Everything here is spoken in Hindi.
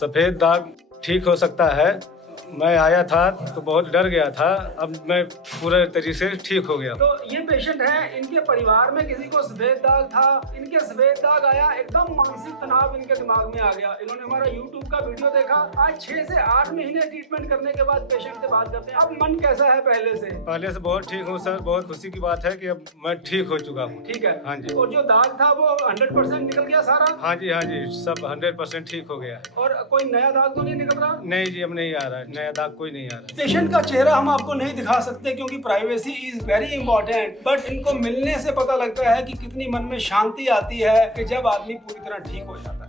सफ़ेद दाग ठीक हो सकता है। मैं आया था तो बहुत डर गया था, अब मैं पूरे तरीके से ठीक हो गया। तो ये पेशेंट हैं, इनके परिवार में किसी को सफेद दाग था, इनके सफेद दाग आया, एकदम मानसिक तनाव इनके दिमाग में आ गया। इन्होंने हमारा YouTube का वीडियो देखा। आज 6 से 8 महीने ट्रीटमेंट करने के बाद पेशेंट से बात करते हैं। अब मन कैसा है पहले से? पहले से बहुत ठीक हूँ सर, बहुत खुशी की बात है कि अब मैं ठीक हो चुका हूँ। ठीक है। हाँ जी। और जो दाग था वो 100% निकल गया सारा? हाँ जी, सब 100% ठीक हो गया है। और कोई नया दाग तो नहीं निकल रहा? नहीं जी, अब नहीं आ रहा है, नया दाग कोई नहीं आ रहा। पेशेंट का चेहरा हम आपको नहीं दिखा सकते क्योंकि privacy is very important, but इनको मिलने से पता लगता है कि कितनी मन में शांति आती है कि जब आदमी पूरी तरह ठीक हो जाता है।